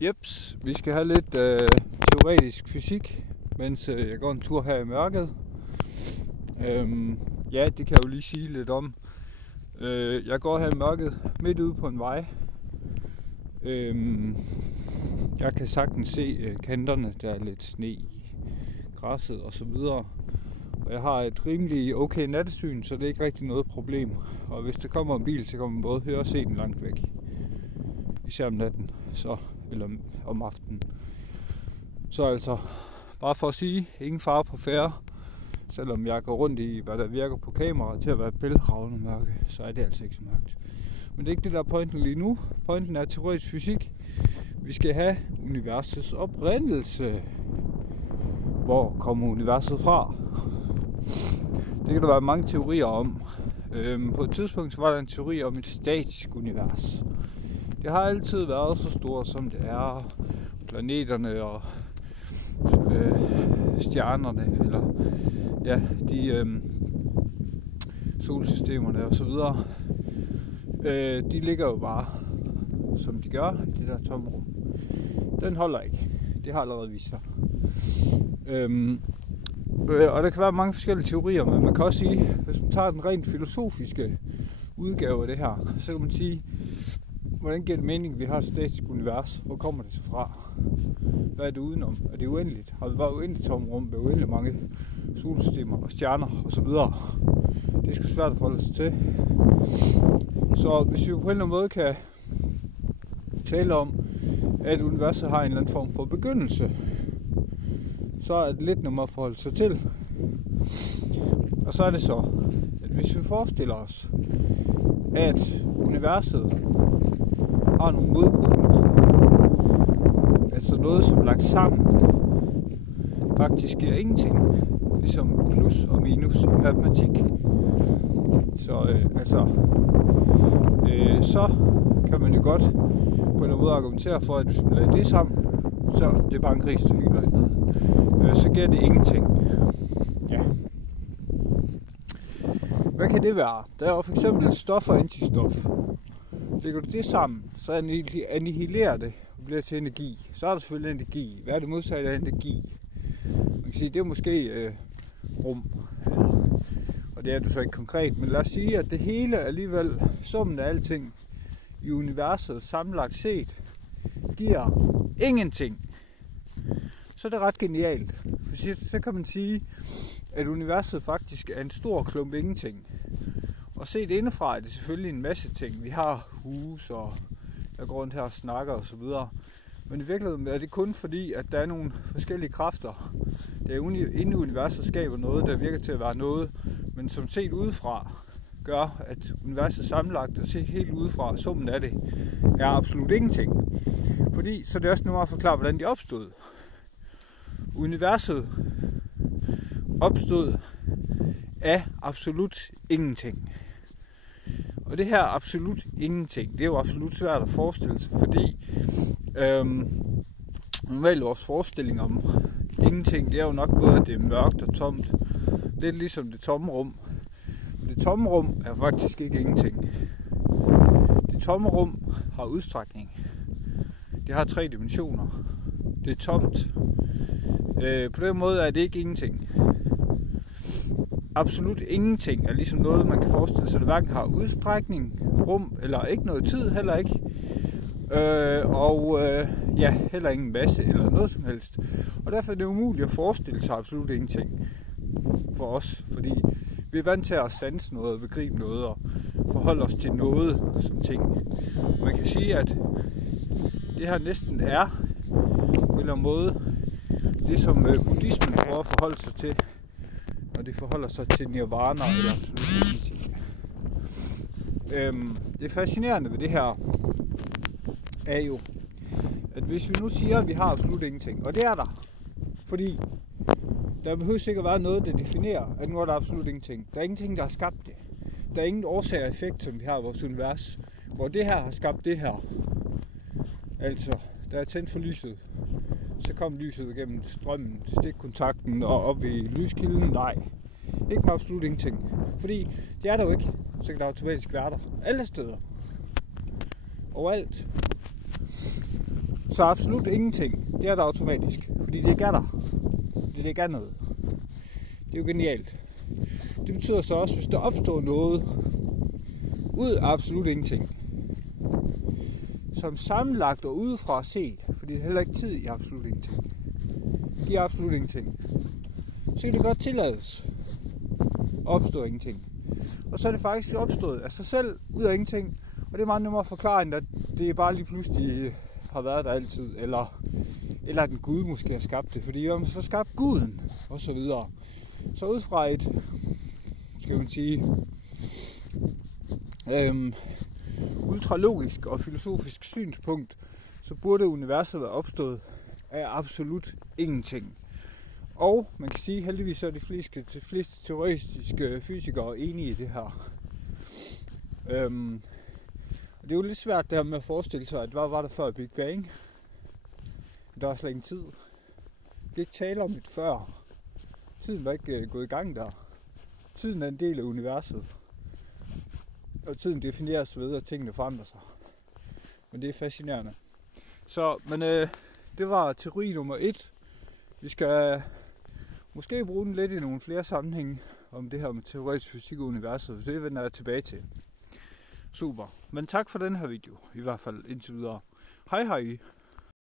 Jeps, vi skal have lidt teoretisk fysik, mens jeg går en tur her i mørket. Ja, det kan jeg jo lige sige lidt om. Jeg går her i mørket midt ude på en vej. Jeg kan sagtens se kanterne, der er lidt sne i græsset og så videre. Og jeg har et rimelig okay nattesyn, så det er ikke rigtig noget problem. Og hvis der kommer en bil, så kan man både høre og se den langt væk. Især om natten, eller om aftenen. Så altså, bare for at sige, ingen fare på færde. Selvom jeg går rundt i, hvad der virker på kamera til at være bælragende mørke, så er det altså ikke så mørkt. Men det er ikke det, der er pointen lige nu. Pointen er teoretisk fysik. Vi skal have universets oprindelse. Hvor kommer universet fra? Det kan der være mange teorier om. På et tidspunkt så var der en teori om et statisk univers. Det har altid været så stort, som det er. Planeterne og stjernerne, eller ja, de solsystemerne og så videre. De ligger jo bare, som de gør, i det der tomrum. Den holder ikke. Det har allerede vist sig. Og der kan være mange forskellige teorier, men man kan også sige, hvis man tager den rent filosofiske udgave af det her, så kan man sige, hvordan giver det mening, at vi har et statisk univers? Hvor kommer det så fra? Hvad er det udenom? Er det uendeligt? Har vi bare uendeligt tomrum med uendeligt mange solsystemer og stjerner og så videre? Det er sgu svært at forholde sig til. Så hvis vi på en eller anden måde kan tale om, at universet har en eller anden form for begyndelse, så er det lidt nemmere at forholde sig til. Og så er det så, at hvis vi forestiller os, at universet har nogle modpunkter, altså noget som lagt sammen faktisk giver ingenting, ligesom plus og minus i matematik. Så så kan man jo godt på en eller anden måde argumentere for, at hvis man lader det sammen, så det er bare en gris, der hylder i noget. Så giver det ingenting. Ja. Hvad kan det være? Der er jo for eksempel stof og antistof. Lægger du det sammen, så annihilerer det og bliver til energi. Så er der selvfølgelig energi. Hvad er det modsatte af energi? Man kan sige, det er måske rum. Og det er det så ikke konkret, men lad os sige, at det hele alligevel, summen af alting i universet sammenlagt set, giver ingenting. Så er det ret genialt. For så kan man sige, at universet faktisk er en stor klump ingenting. Og set indefra er det selvfølgelig en masse ting. Vi har hus, og jeg går rundt her og snakker og så videre. Men i virkeligheden er det kun fordi, at der er nogle forskellige kræfter, der inde i universet skaber noget, der virker til at være noget, men som set udefra gør, at universet sammenlagt og set helt udefra, summen af det, er absolut ingenting. Fordi, så er det også nemmere at forklare, hvordan de opstod. Universet opstod af absolut ingenting. Og det her absolut ingenting, det er jo absolut svært at forestille sig, fordi normalt vores forestilling om ingenting, det er jo nok både, at det er mørkt og tomt. Lidt ligesom det tomme rum. Det tomme rum er faktisk ikke ingenting. Det tomme rum har udstrækning. Det har 3 dimensioner. Det er tomt. På den måde er det ikke ingenting. Absolut ingenting er ligesom noget, man kan forestille sig, det hverken har udstrækning, rum, eller ikke noget tid, heller ikke. Heller ingen masse, eller noget som helst. Og derfor er det umuligt at forestille sig absolut ingenting for os, fordi vi er vant til at sanse noget, og begribe noget, og forholde os til noget som ting. Man kan sige, at det her næsten er, på en eller anden måde, det som buddhismen prøver at forholde sig til, når de forholder sig til nirvana eller absolut ingenting. Det fascinerende ved det her er jo, at hvis vi nu siger, at vi har absolut ingenting, og det er der, fordi der behøver sikkert være noget, der definerer, at nu er der absolut ingenting. Der er ingenting, der har skabt det. Der er ingen årsag og effekt, som vi har i vores univers, hvor det her har skabt det her. Altså, der er tændt for lyset, så kom lyset igennem strømmen, stikkontakten og op i lyskilden. Nej, ikke med absolut ingenting. Fordi det er der jo ikke, så kan der automatisk være der. Alle steder. Overalt. Så absolut ingenting, det er der automatisk, fordi det ikke er der. Det ikke er noget. Det er jo genialt. Det betyder så også, hvis der opstår noget ud af absolut ingenting, som sammenlagt og udefra set, fordi det er heller ikke tid i absolut ingenting, giver absolut ingenting, så kan det godt tillades at opstå ingenting. Og så er det faktisk opstået af sig selv ud af ingenting, og det er meget nemmere at forklare, end at det bare lige pludselig har været der altid, eller at en Gud måske har skabt det, fordi om så skabt Guden, og så videre. Så ud fra et, skal man sige, ultralogisk og filosofisk synspunkt, så burde universet være opstået af absolut ingenting. Og man kan sige, heldigvis er de fleste teoretiske fysikere enige i det her. Og det er jo lidt svært det her med at forestille sig, at hvad var der før Big Bang? Der var slet ingen tid. Vi kan ikke tale om det før. Tiden var ikke gået i gang der. Tiden er en del af universet. Og tiden defineres ved, at tingene forandrer sig. Men det er fascinerende. Så, men det var teori nummer 1. Vi skal måske bruge den lidt i nogle flere sammenhænge om det her med teoretisk fysik og universet. Det vender jeg tilbage til. Super. Men tak for den her video. I hvert fald indtil videre. Hej hej.